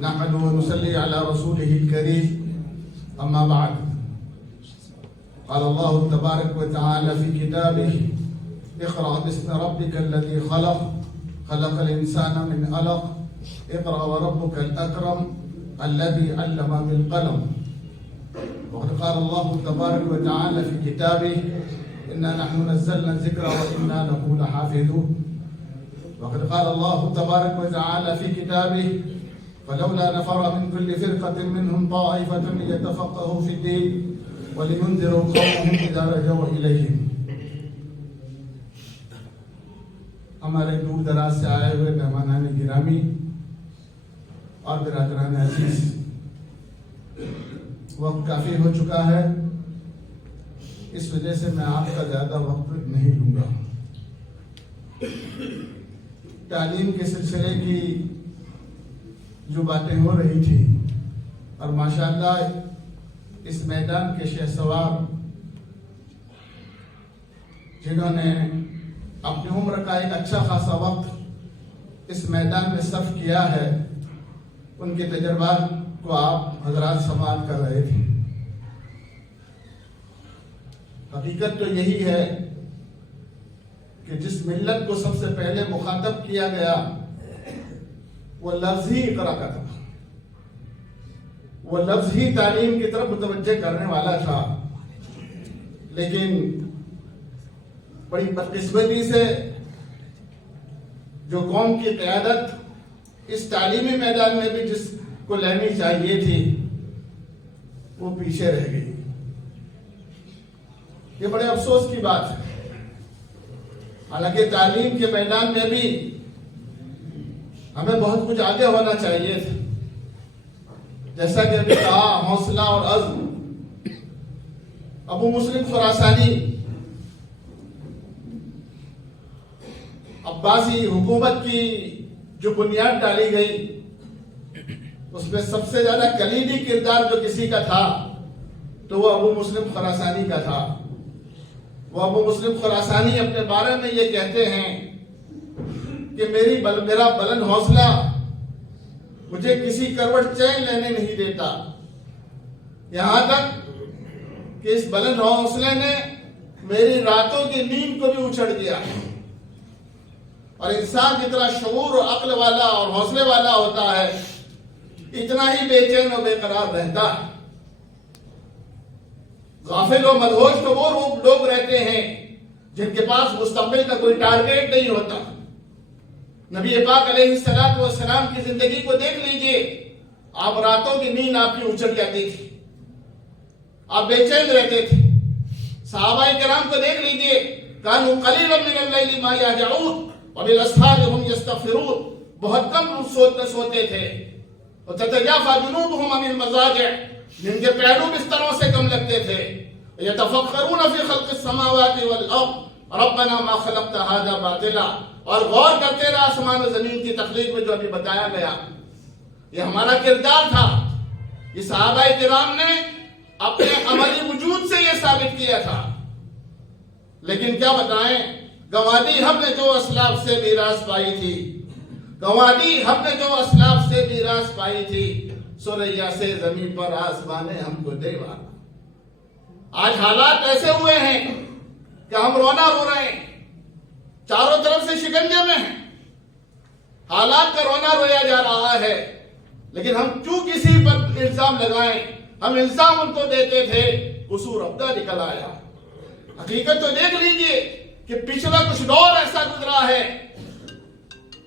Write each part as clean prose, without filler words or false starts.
نحمد ونصلي على رسوله الكريم أما بعد قال الله تبارك وتعالى في كتابه اقرأ باسم ربك الذي خلق الإنسان من علق اقرأ وربك الأكرم الذي علم بالقلم وقد قال الله تبارك وتعالى في كتابه إنا نحن نزلنا الذكر وإنا له لحافظون وقد قال الله تبارك وتعالى في كتابه فلولا نفر من كل فرقة منهم طائفة ليتفقهوا في الدين ولينذروا قومهم إذا رجعوا إليهم. ہمارے دور دراز سے آئے ہوئے مہمانان گرامی اور برادران عزیز، وقت کافی ہو چکا ہے، اس وجہ سے میں آپ کا زیادہ وقت نہیں لوں گا۔ تعلیم کے سلسلے کی جو باتیں ہو رہی تھی اور ماشاءاللہ اس میدان کے شہ سوار جنہوں نے اپنی عمر کا ایک اچھا خاصا وقت اس میدان میں صرف کیا ہے، ان کے تجربات کو آپ حضرات سماعت کر رہے تھے۔ حقیقت تو یہی ہے کہ جس ملت کو سب سے پہلے مخاطب کیا گیا وہ لفظ ہی اقرا کا تھا، وہ لفظ ہی تعلیم کی طرف متوجہ کرنے والا تھا، لیکن بڑی بدقسمتی سے جو قوم کی قیادت اس تعلیمی میدان میں بھی جس کو لینی چاہیے تھی وہ پیچھے رہ گئی۔ یہ بڑے افسوس کی بات ہے، حالانکہ تعلیم کے میدان میں بھی ہمیں بہت کچھ آگے ہونا چاہیے تھا، جیسا کہ ابھی کہا، حوصلہ اور عزم۔ ابو مسلم خراسانی عباسی حکومت کی جو بنیاد ڈالی گئی اس میں سب سے زیادہ کلیدی کردار جو کسی کا تھا تو وہ ابو مسلم خراسانی کا تھا۔ وہ ابو مسلم خراسانی اپنے بارے میں یہ کہتے ہیں کہ میرا بلند حوصلہ مجھے کسی کروٹ چین لینے نہیں دیتا، یہاں تک کہ اس بلند حوصلے نے میری راتوں کی نیند کو بھی اچھڑ دیا، اور انسان جتنا شعور و عقل والا اور حوصلے والا ہوتا ہے اتنا ہی بے چین و بے قرار رہتا ہے۔ غافل و مدہوش تو وہ لوگ رہتے ہیں جن کے پاس مستقبل کا کوئی ٹارگیٹ نہیں ہوتا۔ نبی پاک علیہ السلام کی زندگی کو دیکھ لیجئے، آپ راتوں کی نیند آپ کی اچھڑ جاتی تھی، آپ بے چین رہتے تھے۔ صحابہ کرام کو دیکھ لیجئے، کانوا قلیلا من اللیل ما یہجعون وبالاسحار هم یستغفرون، بہت کم سوتے تھے۔ وتتجافى جنوبهم عن المضاجع، جن کے پہلو بستروں سے کم لگتے تھے۔ یتفکرون فی خلق السماوات والارض ربنا ما خلقت هذا باطلا، اور غور کرتے رہا آسمان و زمین کی تخلیق میں جو ابھی بتایا گیا۔ یہ ہمارا کردار تھا، یہ صحابہ کرام نے اپنے عملی وجود سے یہ ثابت کیا تھا۔ لیکن کیا بتائیں، گنوا دی ہم نے جو اسلاف سے میراث پائی تھی، گنوا دی ہم نے جو اسلاف سے میراث پائی تھی، سریا سے زمین پر آسمان ہم کو دے مارا۔ آج حالات ایسے ہوئے ہیں کہ ہم رونا رو رہے ہیں، چاروں طرف سے شکنجے میں ہیں، حالات کا رونا رویا جا رہا ہے، لیکن ہم کیوں کسی پر الزام لگائیں؟ ہم الزام ان کو دیتے تھے، قصور اپنا نکل آیا۔ حقیقت تو دیکھ لیجئے کہ پچھلا کچھ دور ایسا گزرا ہے،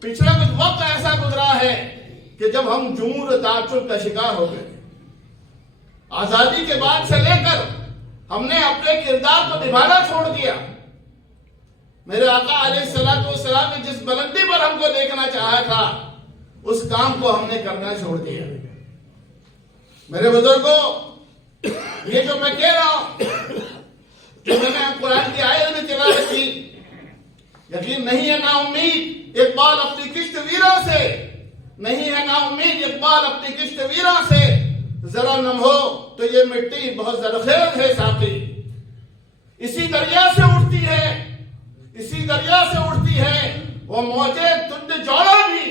پچھلا کچھ وقت ایسا گزرا ہے کہ جب ہم جمہور تعصب کا شکار ہو گئے۔ آزادی کے بعد سے لے کر ہم نے اپنے کردار کو نبھانا چھوڑ دیا۔ میرے آقا علیہ السلام نے جس بلندی پر ہم کو دیکھنا چاہا تھا اس کام کو ہم نے کرنا چھوڑ دیا۔ میرے بزرگوں، یہ جو میں کہہ رہا ہوں، جو میں نے قرآن کی آیت میں تلاوت کی، یقین نہیں ہے نا امید اقبال اپنی کشت ویروں سے، نہیں ہے نا امید اقبال اپنی کشت ویروں سے، ذرا نم ہو تو یہ مٹی بہت زرخیز ہے ساقی۔ اسی دریا سے اٹھتی ہے، اسی دریا سے اٹھتی ہے وہ موجے تند جوڑا بھی،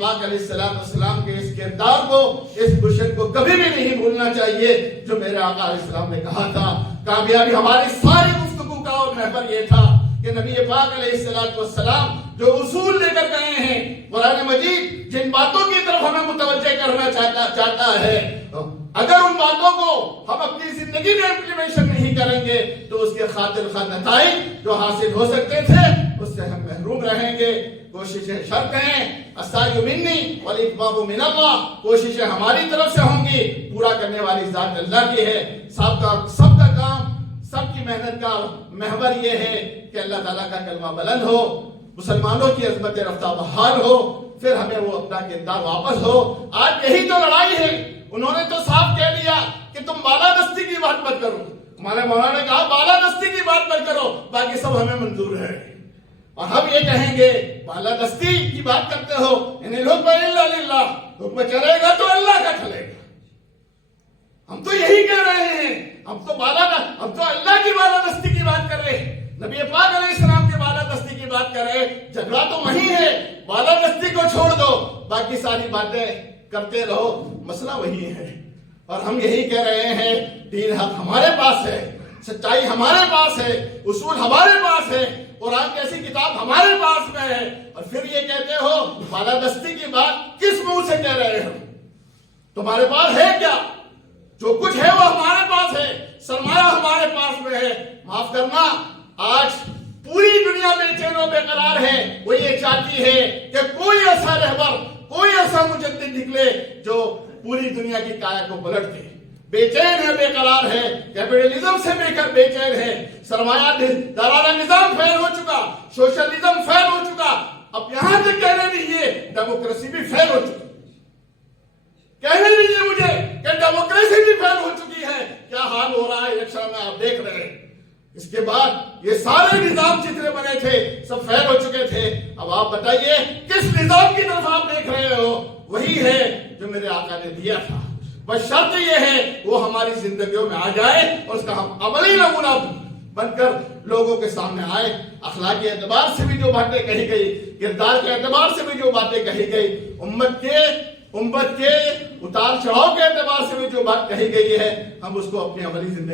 پاک علیہ السلام کے اس کردار کو، اس مشن کو کبھی بھی نہیں بھولنا چاہیے جو میرے آقا علیہ السلام نے کہا تھا۔ کامیابی ہماری ساری گفتگو کا اور محور یہ تھا کہ نبی پاک علیہ السلام جو اصول لے کر گئے ہیں، قرآن مجید جن باتوں کی طرف ہمیں متوجہ کرنا چاہتا ہے، اگر ان باتوں کو ہم اپنی زندگی میں امپلیمنٹیشن نہیں کریں گے تو اس کے خاطر خواہ نتائج جو حاصل ہو سکتے تھے اس سے ہم محروم رہیں گے۔ کوششیں شرط ہیں، السعی منی والاتمام من اللہ، کوششیں ہماری طرف سے ہوں گی، پورا کرنے والی ذات اللہ کی ہے۔ سب کا کام، سب کی محنت کا محور یہ ہے کہ اللہ تعالیٰ کا کلمہ بلند ہو، مسلمانوں کی عظمت رفتہ بحال ہو، پھر ہمیں وہ اپنا کردار واپس ہو۔ آج یہی تو لڑائی ہے۔ انہوں نے تو صاف کہہ دیا کہ تم بالادستی کی بات مت کرو، ہمارے مولانا نے کہا بالادستی کی بات مت کرو، باقی سب ہمیں منظور ہے۔ اور ہم یہ کہیں گے بالادستی کی بات کرتے ہو، ان الحکم الا للہ، حکم چلے گا تو اللہ کا چلے گا۔ ہم تو یہی کہہ رہے ہیں، ہم تو اللہ کی بالادستی کی بات کر رہے ہیں، نبی پاک علیہ السلام کی بالادستی کی بات کر رہے ہیں۔ جھگڑا تو وہی ہے، بالادستی کو چھوڑ دو، باقی ساری باتیں کرتے رہو، مسئلہ وہی ہے۔ اور ہم یہی کہہ رہے ہیں، دین حق ہمارے پاس ہے، سچائی ہمارے پاس ہے، اصول ہمارے پاس ہے، قرآن جیسی کتاب ہمارے پاس میں ہے، اور پھر یہ کہتے ہو بالادستی کی بات کس منہ سے کہہ رہے ہو؟ تمہارے پاس ہے کیا؟ جو کچھ ہے وہ ہمارے پاس ہے، سرمایہ ہمارے پاس میں ہے۔ معاف کرنا، آج پوری دنیا بے چین و بے قرار ہے، وہ یہ چاہتی ہے کہ کوئی ایسا رہبر، کوئی ایسا مجدد نکلے جو پوری دنیا کی کایا کو پلٹ دے۔ بے چین ہے، بے قرار ہے، کیپٹلزم سے بے چین ہے، سرمایہ دارانہ نظام فیل ہو چکا، سوشلزم فیل ہو چکا، اب یہاں تک کہنے دیجیے ڈیموکریسی بھی فیل ہو چکی، کہنے دیجیے مجھے کہ ڈیموکریسی بھی فیل ہو چکی ہے۔ کیا حال ہو رہا ہے الیکشن میں آپ دیکھ رہے ہیں۔ اس کے بعد یہ سارے نظام جتنے بنے تھے سب فیل ہو چکے تھے۔ اب آپ بتائیے کس نظام کی طرف آپ دیکھ رہے ہو؟ وہی ہے جو میرے آقا نے دیا تھا، بس شرط یہ ہے وہ ہماری زندگیوں میں آ جائے اور اس کا ہم عملی نمونہ بن کر لوگوں کے سامنے آئے۔ اخلاقی اعتبار سے بھی جو باتیں کہی گئی، کردار کے اعتبار سے بھی جو باتیں کہی گئی، امت کے اتار چڑھاؤ کے اعتبار سے بھی جو بات کہی گئی ہے، ہم اس کو اپنی عملی زندگی